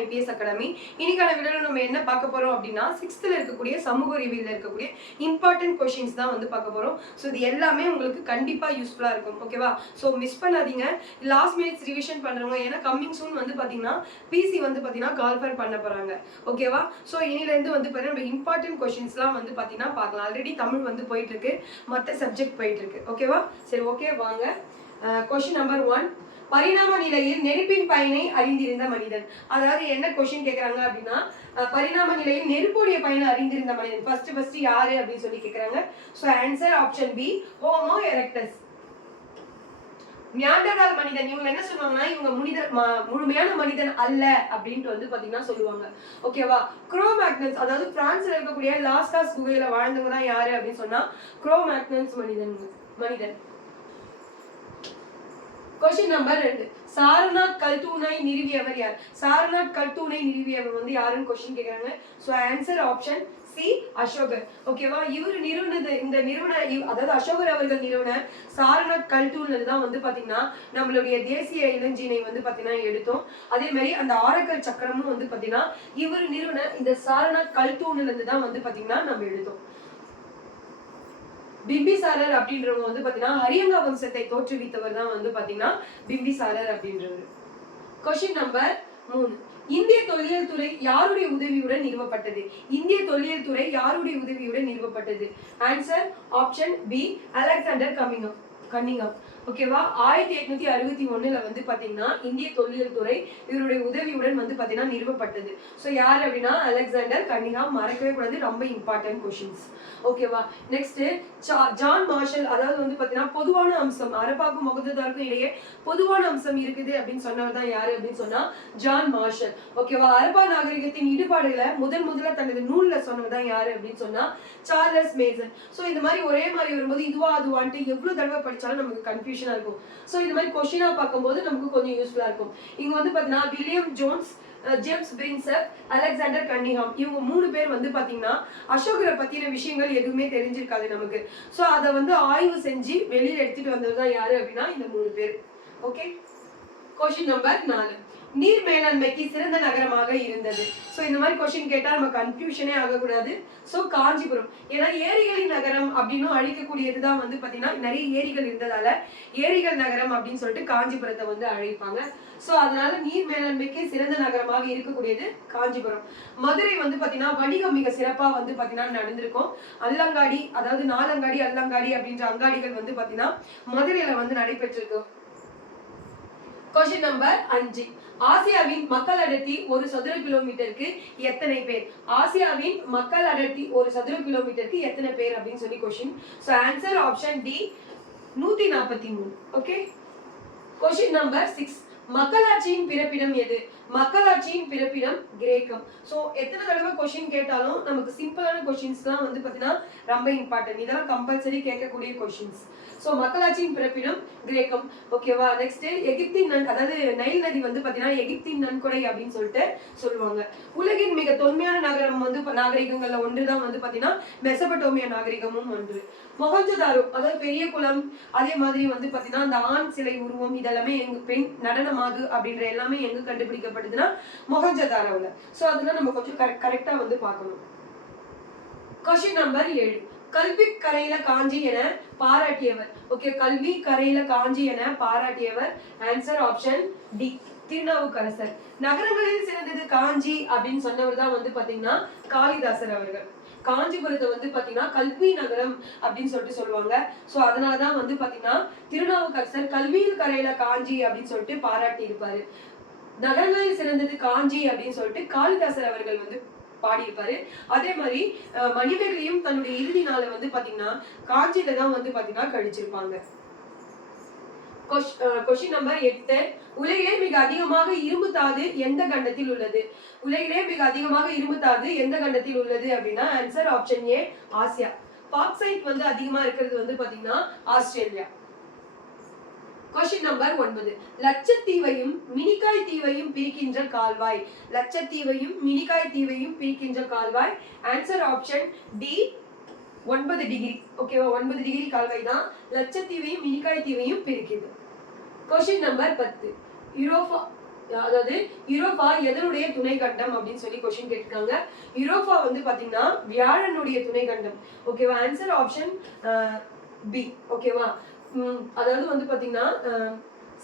IPS academy. இன்னைக்கான வீடியோல நம்ம என்ன பார்க்க போறோம் அப்படின்னா 6th இருக்கக்கூடிய சமூக அறிவியல்ல இருக்கக்கூடிய இம்பார்ட்டன்ட் क्वेश्चंस தான் வந்து பார்க்க போறோம். சோ இது எல்லாமே உங்களுக்கு கண்டிப்பா யூஸ்ஃபுல்லா இருக்கும். ஓகேவா? சோ மிஸ் பண்ணாதீங்க. லாஸ்ட் மினிட்ஸ் ரிவிஷன் பண்றவங்க ஏன்னா கம்மிங் சூன் வந்து பாத்தீங்கன்னா PC வந்து பாத்தீங்கன்னா கால்ஃபர் பண்ண போறாங்க. ஓகேவா? சோ இனில இருந்து வந்து பாத்தீங்கன்னா நம்ம இம்பார்ட்டன்ட் क्वेश्चंसலாம் வந்து பாத்தீங்கன்னா பார்க்கலாம். ஆல்ரெடி தமிழ் வந்து போயிட்டு இருக்கு. மத்த சப்ஜெக்ட் போயிட்டு இருக்கு. ஓகேவா? சரி ஓகே வாங்க. क्वेश्चन நம்பர் 1 பரிணாம நிலையில் நெருப்பின் பயனை அறிந்திருந்த மனிதன். அதாவது என்ன क्वेश्चन கேக்குறாங்க அப்படின்னா பரிணாம நிலையில் நெருப்புடைய பயனை அறிந்திருந்த மனிதன் ஃபர்ஸ்ட் யாரு அப்படின்னு சொல்லி கேக்குறாங்க. So answer option B homo erectus. Neanderthal மனிதன். இவங்க என்ன சொல்லுவாங்கன்னா இவங்க முழுமையான மனிதன் அல்ல அப்படின்ட்டு வந்து பாத்தீங்கன்னா சொல்லுவாங்க. ஓகேவா? குரோமேக்னன்ஸ் அதாவது பிரான்ஸ்ல இருக்கக்கூடிய லாஸ்காஸ் குகையில வாழ்ந்தவங்க தான் யாரு அப்படின்னு சொன்னா குரோமேக்னன்ஸ் மனிதன். क्वेश्चन நம்பர் 2 சாரநாத் கல்தூனை நிறுவியவர் யார்? சாரநாத் கல்தூனை நிறுவியவர் வந்து யாருன்னு क्वेश्चन கேக்குறாங்க. சோ ஆன்சர் ஆப்ஷன் சி அசோகர். ஓகேவா? இவர் நிறுவனது இந்த அதாவது அசோகர் அவர்கள் நிறுவன சாரநாத் கல்தூன்ல தான் வந்து பாத்தீங்கன்னா நம்மளுடைய தேசிய இளஞ்சினை வந்து பாத்தீங்கன்னா எடுத்தோம். அதே மாதிரி அந்த ஆரக்கல் சக்கரமும் வந்து பாத்தீங்கன்னா இவர் நிறுவன இந்த சாரநாத் கல்தூன்ல இருந்து தான் வந்து பாத்தீங்கன்னா நம்ம எடுத்தோம். பிம்பிசாரர் அப்படின்றவங்க வந்து பாத்தீங்கன்னா ஹரியங்கா வம்சத்தை தோற்றுவித்தவர் தான் வந்து பாத்தீங்கன்னா பிம்பிசாரர் அப்படின்றவர். क्वेश्चन நம்பர் 3 இந்திய தொல்லியல் துறை யாருடைய உதவியுடன் நிறுவப்பட்டது? இந்திய தொல்லியல் துறை யாருடைய உதவியுடன் நிறுவப்பட்டது? Answer option B Alexander Cunningham. ஓகேவா? 1861ல வந்து பாத்தீங்கன்னா இந்திய தொல்லியல் துறை இவருடைய உதவியுடன் வந்து பாத்தீங்கன்னா நிறுவப்பட்டது. சோ யார் அப்படின்னா அலெக்சாண்டர் கன்னிங்ஹாம். மறக்கவே கூடாது, ரொம்ப இம்பார்ட்டன்ட் क्वेश्चंस. ஓகேவா? Next John Marshall. அதாவது வந்து பாத்தீங்கன்னா பொதுவான அம்சம் அரப்பாக்கும் மொகததாருக்கும் இடையே பொதுவான அம்சம் இருக்குது அப்படின்னு சொன்னவர் தான் யாரு அப்படின்னு சொன்னா ஜான் மார்ஷல். ஓகேவா? அரப்பா நாகரிகத்தின் ஈடுபாடுகளை முதல்ல தனது நூல்ல சொன்னவர் தான் யாரு அப்படின்னு சொன்னா சார்லஸ் மேசன். சோ இந்த மாதிரி ஒரே மாதிரி வரும்போது இதுவா அதுவான்ட்டு எவ்வளவு தடவை படிச்சாலும் நமக்கு கன்ஃபியூஷனா இருக்கும். சோ இந்த மாதிரி क्वेश्चनா பார்க்கும்போது நமக்கு கொஞ்சம் யூஸ்ஃபுல்லா இருக்கும். இங்க வந்து பாத்தீங்கன்னா William Jones, James Prinsep, Alexander Cunningham இவங்க 3 பேர் வந்து பாத்தீங்கன்னா அசோகரை பத்தின விஷயங்கள் எதுவுமே தெரிஞ்சிருக்காது நமக்கு. சோ அத வந்து ஆய்வு செஞ்சு வெளியில எடுத்துட்டு வந்தவர் தான் யாரு அப்படின்னா இந்த 3 பேர். ஓகே? क्वेश्चन நம்பர் 4 நீர் மேலாண்மைக்கு சிறந்த நகரமாக இருந்தது. சோ இந்த மாதிரி क्वेश्चन கேட்டா நம்ம கன்ஃபியூஷனே ஆகக்கூடாது. சோ காஞ்சிபுரம். ஏன்னா ஏரிகளின் நகரம் அப்படின்னு அழைக்கக்கூடியதுதான் வந்து பாத்தீங்கன்னா நிறைய ஏரிகள் இருந்ததால ஏரிகள் நகரம் அப்படின்னு சொல்லிட்டு காஞ்சிபுரத்தை வந்து அழைப்பாங்க. சோ அதனால நீர் மேலாண்மைக்கு சிறந்த நகரமாக இருக்கக்கூடியது காஞ்சிபுரம். மதுரை வந்து பாத்தீங்கன்னா வணிகம் மிக சிறப்பா வந்து பாத்தீங்கன்னா நடந்திருக்கும். அல்லங்காடி அதாவது நாலங்காடி அல்லங்காடி அப்படின்ற அங்காடிகள் வந்து பாத்தீங்கன்னா மதுரையில வந்து நடைபெற்றிருக்கு. क्वेश्चन நம்பர் 5 ஆசியாவின் மக்கள் அடர்த்தி ஒரு சதுர கிலோமீட்டருக்கு எத்தனை பேர்? ஆசியாவின் மக்கள் அடர்த்தி ஒரு சதுர கிலோமீட்டருக்கு எத்தனை பேர் அப்படின்னு சொல்லி question. So answer option D 143. Okay? Question number 6 மக்களாட்சியின் பிறப்பிடம் எது? மக்களாட்சியின் பிறப்பிடம் கிரேக்கம். சோ எத்தனை தடவை क्वेश्चन கேட்டாலும் நமக்கு சிம்பிளான क्वेश्चंसலாம் வந்து பாத்தீங்கன்னா ரொம்ப இம்பார்ட்டன்ட். இதெல்லாம் கம்பல்சரி கேட்கக்கூடிய क्वेश्चंस. சோ மக்களாட்சியின் பிறப்பிடம் கிரேக்கம். ஓகேவா? நெக்ஸ்ட் எகிப்தின் அதாவது நைல் நதி வந்து பாத்தீங்கன்னா எகிப்தின் நன்கொடை அப்படின்னு சொல்லிட்டு சொல்லுவாங்க. உலகின் மிக தொன்மையான நகரம் வந்து நாகரிகங்கள்ல ஒன்றுதான் வந்து பாத்தீங்கன்னா மெசபடோமியா நாகரிகமும் ஒன்று. மொஹஞ்சதாரோ அதாவது பெரிய குளம், அதே மாதிரி வந்து பாத்தீங்கன்னா அந்த ஆண் சிலை உருவம் இதெல்லாமே எங்க பெண் நடனமாகு அப்படின்ற எல்லாமே எங்க கண்டுபிடிக்கப்படுதுன்னா மொஹஞ்சதாரோல. சோ அதெல்லாம் நம்ம கொஞ்சம் கரெக்டா வந்து பார்க்கணும். क्वेश्चन நம்பர் 7 கல்வி கரையில காஞ்சி என பாராட்டியவர். ஓகே? கல்வி கரையில காஞ்சி என பாராட்டியவர். Answer option D Thirunavukkarasar. நகரங்களில் சிறந்தது காஞ்சி அப்படின்னு சொன்னவர் தான் வந்து பாத்தீங்கன்னா காளிதாசர் அவர்கள். காஞ்சிபுரத்தை வந்து பாத்தீங்கன்னா கல்வி நகரம் அப்படின்னு சொல்லிட்டு சொல்லுவாங்க. சோ அதனாலதான் வந்து பாத்தீங்கன்னா திருநாவுக்கரசர் கல்வியில் கரையில காஞ்சி அப்படின்னு சொல்லிட்டு பாராட்டி இருப்பாரு. நகரங்களில் சிறந்தது காஞ்சி அப்படின்னு சொல்லிட்டு காளிதாசர் அவர்கள் வந்து பாடியிருப்பாரு. அதே மாதிரி மணிமேகலையும் தன்னுடைய இறுதி நாளை வந்து பாத்தீங்கன்னா காஞ்சியில தான் வந்து பாத்தீங்கன்னா கழிச்சிருப்பாங்க. Question number 8. உலகிலே மிக அதிகமாக இரும்பு தாது எந்த கண்டத்தில் உள்ளது? உலகிலே மிக அதிகமாக இரும்பு தாது எந்த கண்டத்தில் உள்ளது அப்படின்னா answer option A Asia. Bauxite வந்து அதிகமா இருக்கிறது வந்து பாத்தீங்கன்னா ஆஸ்திரேலியா. Question number 9. லட்சத்தீவையும் மினிக்காய் தீவையும் பிரிக்கின்ற கால்வாய். லட்சத்தீவையும் மினிக்காய் தீவையும் பிரிக்கின்ற கால்வாய். Answer option D 9 degree. ஓகேவா, 9 டிகிரி கால்வாய் தான் லட்சத்தீவையும் மினிக்காய் தீவையும் பிரிக்குது. Question number 10. யூரோப்பா, அதாவது யூரோப்பா எதனுடைய துணை கண்டம் அப்படின்னு சொல்லி கொஸ்டின் கேட்டிருக்காங்க. யூரோப்பா வந்து பாத்தீங்கன்னா வியாழனுடைய துணை கண்டம். ஓகேவா, ஆன்சர் ஆப்ஷன் பி. ஓகேவா, அதாவது வந்து பாத்தீங்கன்னா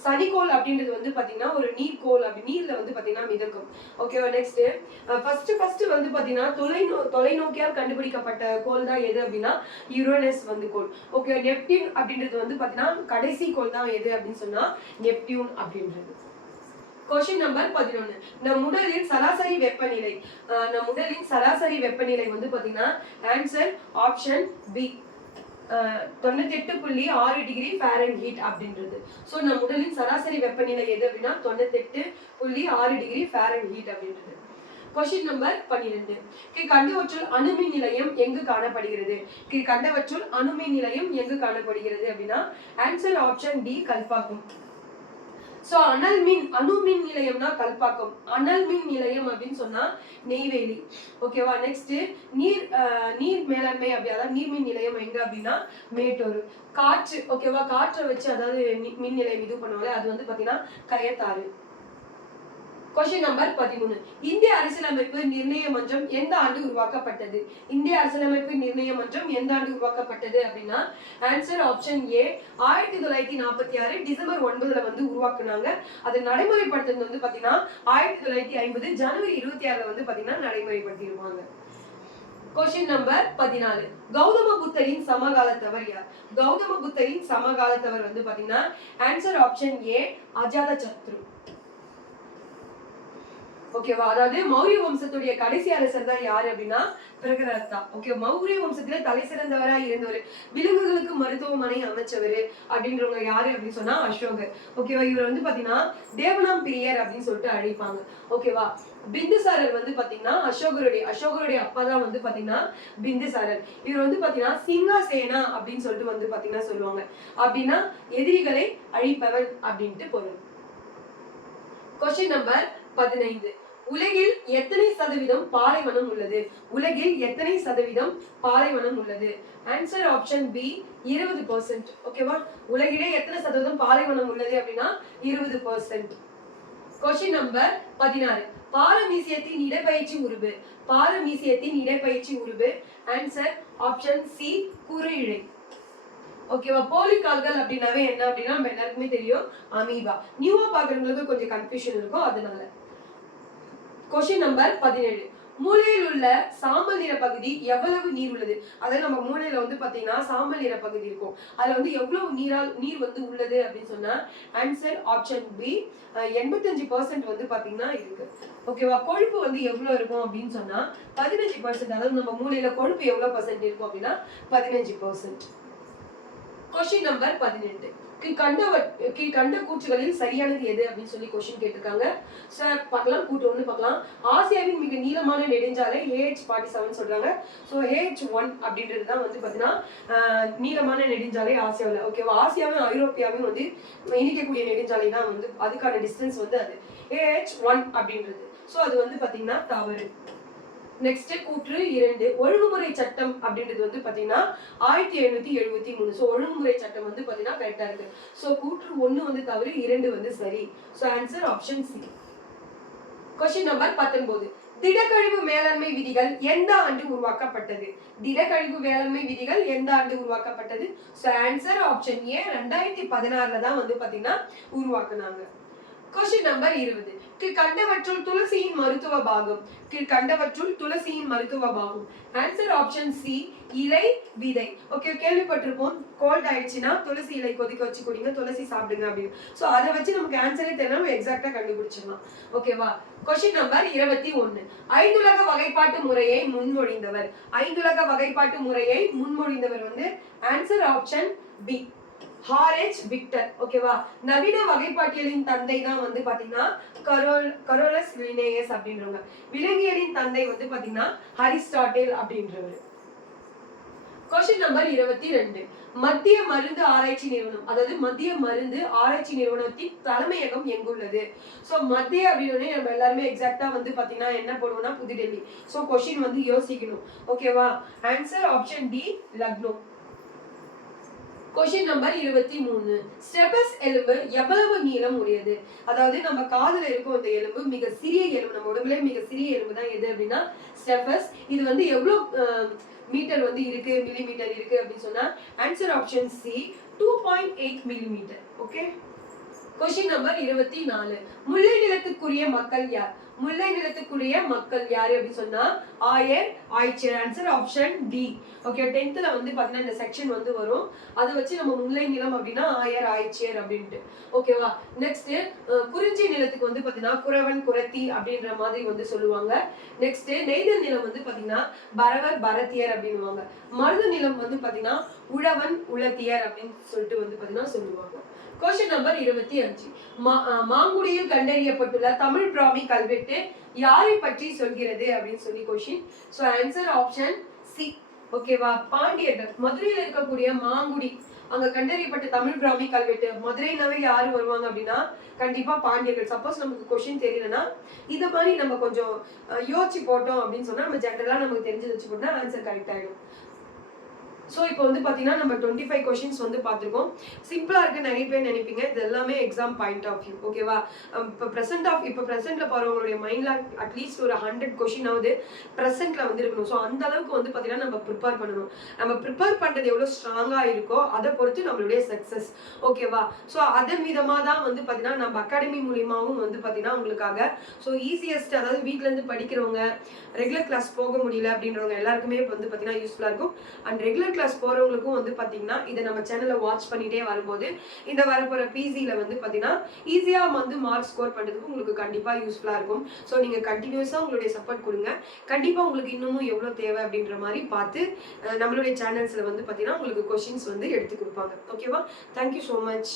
சனிக்கோள் அப்படின்றது வந்து பாத்தீங்கன்னா ஒரு நீர்க்கோள், அப்படி நீர்ல வந்து பாத்தீங்கன்னா மிதக்கும். ஓகேவா, நெக்ஸ்ட் ஃபர்ஸ்ட் வந்து பாத்தீங்கன்னா தொலைநோக்கியால் கண்டுபிடிக்கப்பட்ட கோள் தான் எது அப்படின்னா யுரேனஸ் வந்து கோள். ஓகே, நெப்டியூன் அப்படின்றது வந்து பாத்தீங்கன்னா கடைசி கோள் தான் எது அப்படின்னு சொன்னா நெப்டியூன் அப்படின்றது. Question number 11. நம் உடலின் சராசரி வெப்பநிலை. நம் உடலின் சராசரி வெப்பநிலை வந்து பாத்தீங்கன்னா answer option B 98.6 degree Fahrenheit அப்படின்றது. ஸோ நம் உடலின் சராசரி வெப்பநிலை எது அப்படின்னா 98.6 டிகிரி ஃபாரன்ஹீட் அப்படின்றது. Question number 12. கீழ்கண்டவற்றுள் அணுமின் நிலையம் எங்கு காணப்படுகிறது? கீழ்கண்டவற்றுள் அணுமின் நிலையம் எங்கு காணப்படுகிறது அப்படின்னா answer option D Kalpakkam. So அணுமின் நிலையம்னா கல்பாக்கம், அனல் மின் நிலையம் அப்படின்னு சொன்னா நெய்வேலி. ஓகேவா, நெக்ஸ்ட் நீர் மேலாண்மை அப்படி, அதாவது நீர்மின் நிலையம் எங்க அப்படின்னா மேட்டூர். காற்று, ஓகேவா, காற்றை வச்சு அதாவது மின் நிலையம் இது பண்ணுவாங்க, அது வந்து பாத்தீங்கன்னா கயத்தாறு. Question number 13. இந்திய அரசியலமைப்பு நிர்ணய மன்றம் எந்த ஆண்டு உருவாக்கப்பட்டது? இந்திய அரசியலமைப்பு நிர்ணய மன்றம் எந்த ஆண்டு உருவாக்கப்பட்டது அப்படின்னா ஆன்சர் ஆப்ஷன் ஏ 1946 டிசம்பர் 9 வந்து உருவாக்குனாங்க. அதை நடைமுறைப்படுத்துறது வந்து பாத்தீங்கன்னா 1950 ஜனவரி 26 வந்து பாத்தீங்கன்னா நடைமுறைப்படுத்திடுவாங்க. Question number 14. கௌதம புத்தரின் சமகாலத்தவர் யார்? கௌதம புத்தரின் சமகாலத்தவர் வந்து பாத்தீங்கன்னா ஆன்சர் ஆப்ஷன் ஏ அஜாத சத்ரு. ஓகேவா, அதாவது மௌரிய வம்சத்துடைய கடைசி அரசர் தான் யாரு அப்படின்னா பிரகதத்தா. ஓகே, மௌரிய வம்சத்துல தலை சிறந்தவரா இருந்தவர், விலங்குகளுக்கு மருத்துவமனை அமைச்சவர் அப்படின்றவங்க யாரு அப்படின்னு சொன்னா அசோகர். ஓகேவா, இவர் வந்து பாத்தீங்கன்னா தேவனாம் பிரியர் அப்படின்னு சொல்லிட்டு அழைப்பாங்க. ஓகேவா, பிந்துசாரர் வந்து பாத்தீங்கன்னா அசோகருடைய அப்பா தான் வந்து பாத்தீங்கன்னா பிந்துசாரர். இவர் வந்து பாத்தீங்கன்னா சிங்காசேனா அப்படின்னு சொல்லிட்டு வந்து பாத்தீங்கன்னா சொல்லுவாங்க. அப்படின்னா எதிரிகளை அழிப்பவர் அப்படின்ட்டு பொருள். Question number 15. உலகில் எத்தனை சதவீதம் பாலைவனம் உள்ளது? உலகில் எத்தனை சதவீதம் பாலைவனம் உள்ளது? Answer option B 20%. ஓகேவா, உலகிலே எத்தனை சதவீதம் பாலைவனம் உள்ளது அப்படின்னா 20%. Question number 16. பாரமீசியத்தின் இடப்பெயர்ச்சி உருபு. பாரமீசியத்தின் இடப்பெயர்ச்சி உருபு. ஆன்சர் ஆப்ஷன் சி குறு இழை. ஓகேவா, போலிக்கால்கள் அப்படின்னாவே என்ன அப்படின்னா நம்ம எல்லாருக்குமே தெரியும் அமீபா. நியூவா பாக்குறவங்களுக்கு கொஞ்சம் கன்ஃபியூஷன் இருக்கும், அதனால. Question number 17. மூளையில் உள்ள சாம்பல் நிற பகுதி எவ்வளவு நீர் உள்ளது? அதாவது நம்ம மூளையில வந்து பாத்தீங்கன்னா சாம்பல் நிற பகுதி இருக்கும், அதுல வந்து எவ்வளவு நீர் வந்து உள்ளது அப்படின்னு சொன்னா ஆன்சர் ஆப்ஷன் பி 85% வந்து பாத்தீங்கன்னா இருக்கு. ஓகேவா, கொழுப்பு வந்து எவ்வளவு இருக்கும் அப்படின்னு சொன்னா 15%. அதாவது நம்ம மூளையில கொழுப்பு எவ்வளவு பர்சன்ட் இருக்கும் அப்படின்னா 15%. Question number 18. கீழ்கண்ட கூற்றுகளில் சரியானது எது அப்படின்னு சொல்லி கொஸ்டின் கேட்டிருக்காங்க. சார் பார்க்கலாம், கூட்டு 1 பார்க்கலாம். ஆசியாவின் மிக நீளமான நெடுஞ்சாலை AH47 சொல்றாங்க. ஸோ AH1 அப்படின்றது தான் வந்து பாத்தீங்கன்னா நீளமான நெடுஞ்சாலை ஆசியாவில். ஓகேவா, ஆசியாவும் ஐரோப்பியாவும் வந்து இணைக்கக்கூடிய நெடுஞ்சாலை தான் வந்து அதுக்கான டிஸ்டன்ஸ் வந்து அது AH1 அப்படின்றது. ஸோ அது வந்து பாத்தீங்கன்னா தவறு. நெக்ஸ்ட் கூற்று 2. ஒழுங்குமுறை சட்டம் அப்படின்றது வந்து பாத்தீங்கன்னா 1773. சோ ஒழுங்குமுறை சட்டம் வந்து பாத்தீங்கன்னா கரெக்டா இருக்கு. சோ கூற்று 1 வந்து தவறு, 2 வந்து சரி. So answer option C. Question number 19. திடக்கழிவு மேலாண்மை விதிகள் எந்த ஆண்டு உருவாக்கப்பட்டது? திடக்கழிவு மேலாண்மை விதிகள் எந்த ஆண்டு உருவாக்கப்பட்டது? சோ ஆன்சர் ஆப்ஷன் ஏ 2016 தான் வந்து பாத்தீங்கன்னா உருவாக்குனாங்க. Question number 20. கீழ்கண்டவற்றுள் துளசியின் மருத்துவ பாகம். கீழ்கண்டவற்றுள் துளசியின் மருத்துவ பாகம். ஆன்சர் ஆப்ஷன் சி, இலை, விதை. ஓகே, கேள்விப்பட்டிருப்போம் கோல்ட் ஆயிடுச்சுன்னா துளசி இலை கொதிக்க வச்சு குடிங்க, துளசி சாப்பிடுங்க அப்படின்னு. ஸோ அதை வச்சு நமக்கு ஆன்சரே தெரியல, நம்ம எக்ஸாக்டா கண்டுபிடிச்சிடலாம். ஓகேவா? Question number 21. ஐந்துலக வகைப்பாட்டு முறையை முன்மொழிந்தவர். ஐந்துலக வகைப்பாட்டு முறையை முன்மொழிந்தவர் வந்து ஆன்சர் ஆப்ஷன் பி, ஹாரெச் விக்டர். ஓகேவா? நவீன வகைப்பாட்டியலின் தந்தை தான் வந்து பாத்தீங்கன்னா கரோலஸ் லினேயஸ் அப்படின்றவங்க. விலங்கியலின் தந்தை வந்து பாத்தீங்கன்னா அரிஸ்டாட்டில் அப்படின்றவர். Question number 22. மத்திய மருந்து ஆராய்ச்சி நிறுவனம், அதாவது மத்திய மருந்து ஆராய்ச்சி நிறுவனத்தின் தலைமையகம் எங்குள்ளது? சோ மத்திய அப்படின்னு நம்ம எல்லாருமே எக்ஸாக்ட்டா வந்து பாத்தீங்கன்னா என்ன போடுவோம்னா புதுடெல்லி. சோ கொஸ்டின் வந்து யோசிக்கணும். ஓகேவா? Answer option D, Lucknow. Question number 23. Stapes எலும்பு எவ்வளவு நீளம் உடையது? அதாவது நம்ம காதுல இருக்கும் இந்த எலும்பு மிக சிறிய எலும்பு, நம்ம உடம்புல மிக சிறிய எலும்பு தான் எது அப்படின்னா ஸ்டெபஸ். இது வந்து எவ்வளவு மீட்டர் வந்து இருக்கு, மில்லிமீட்டர் இருக்கு அப்படின்னு சொன்னா answer option C, 2.8 millimetre. Okay. Question number 24. முல்லை நிலத்துக்குரிய மக்கள் யார்? முல்லை நிலத்துக்குரிய மக்கள் யாரு அப்படின்னு சொன்னா ஆயர், ஆய்ச்சியர். Answer option D. Okay, 10th வந்து பாத்தீங்கன்னா இந்த செக்ஷன் வந்து வரும், அதை வச்சு நம்ம முல்லை நிலம் அப்படின்னா ஆயர், ஆய்ச்சியர் அப்படின்ட்டு. ஓகேவா? நெக்ஸ்ட் குறிஞ்சி நிலத்துக்கு வந்து பாத்தீங்கன்னா குறவன், குரத்தி அப்படின்ற மாதிரி வந்து சொல்லுவாங்க. நெக்ஸ்ட் நெய்தல் நிலம் வந்து பாத்தீங்கன்னா பரவர், பரத்தியர் அப்படின்னுவாங்க. மருது நிலம் வந்து பாத்தீங்கன்னா உழவன், உளத்தியர் அப்படின்னு சொல்லிட்டு வந்து பாத்தீங்கன்னா சொல்லுவாங்க. Question number 25. மாங்குடியில் கண்டறியப்பட்டுள்ள தமிழ் பிராமி கல்வெட்டு யாரை பற்றி சொல்கிறது அப்படின்னு சொல்லி question. So answer option C. ஓகேவா? பாண்டியர்கள். மதுரையில் இருக்கக்கூடிய மாங்குடி அங்க கண்டறியப்பட்ட தமிழ் பிராமி கல்வெட்டு. மதுரைனாவே யாரு வருவாங்க அப்படின்னா கண்டிப்பா பாண்டியர்கள். சப்போஸ் நமக்கு கொஸ்டின் தெரியலன்னா இந்த மாதிரி நம்ம கொஞ்சம் யோசிச்சு போட்டோம் அப்படின்னு சொன்னா நம்ம ஜெனரலா நமக்கு தெரிஞ்சு வச்சு போட்டா ஆன்சர் கரெக்ட் ஆயிடும். ஸோ இப்போ வந்து பார்த்தீங்கன்னா நம்ம 25 கொஷின்ஸ் வந்து பார்த்துருக்கோம். சிம்பிளாக இருக்கு நிறைய பேர் நினைப்பீங்க, இது எல்லாமே எக்ஸாம் பாயிண்ட் ஆஃப் வியூ. ஓகேவா? இப்போ ப்ரெசென்ட்டில் போகிறவங்களுடைய மைண்டில் அட்லீஸ்ட் ஒரு 100 கொஷினாவது ப்ரெசென்ட்டில் வந்து இருக்கணும். ஸோ அந்த அளவுக்கு வந்து பார்த்தீங்கன்னா நம்ம ப்ரிப்பேர் பண்ணணும். நம்ம ப்ரிப்பேர் பண்ணுறது எவ்வளோ ஸ்ட்ராங்காக இருக்கோ அதை பொறுத்து நம்மளுடைய சக்ஸஸ். ஓகேவா? ஸோ அதன் விதமாக தான் வந்து பார்த்தீங்கன்னா நம்ம அகாடமி மூலியமாகவும் வந்து பார்த்தீங்கன்னா உங்களுக்காக ஸோ ஈஸியஸ்ட், அதாவது வீட்டிலேருந்து படிக்கிறவங்க, ரெகுலர் கிளாஸ் போக முடியல அப்படின்றவங்க எல்லாருக்குமே வந்து பார்த்தீங்கன்னா யூஸ்ஃபுல்லாக இருக்கும். அண்ட் ரெகுலர் கிளாஸ் போறவங்களுக்கும் வந்து பாத்தீங்கன்னா இதை நம்ம சேனலை வாட்ச் பண்ணிட்டே வரும்போது இந்த வரப்போற பிசில வந்து பாத்தீங்கன்னா ஈஸியா வந்து மார்க் ஸ்கோர் பண்றதுக்கு உங்களுக்கு கண்டிப்பா யூஸ்ஃபுல்லா இருக்கும். ஸோ நீங்க கண்டினியூஸா உங்களுடைய சப்போர்ட் கொடுங்க. கண்டிப்பா உங்களுக்கு இன்னமும் எவ்வளவு தேவை அப்படின்ற மாதிரி பார்த்து நம்மளுடைய சேனல்ஸ்ல வந்து பாத்தீங்கன்னா உங்களுக்கு கொஸ்டின்ஸ் வந்து எடுத்து கொடுப்பாங்க. ஓகேவா? Thank you so much.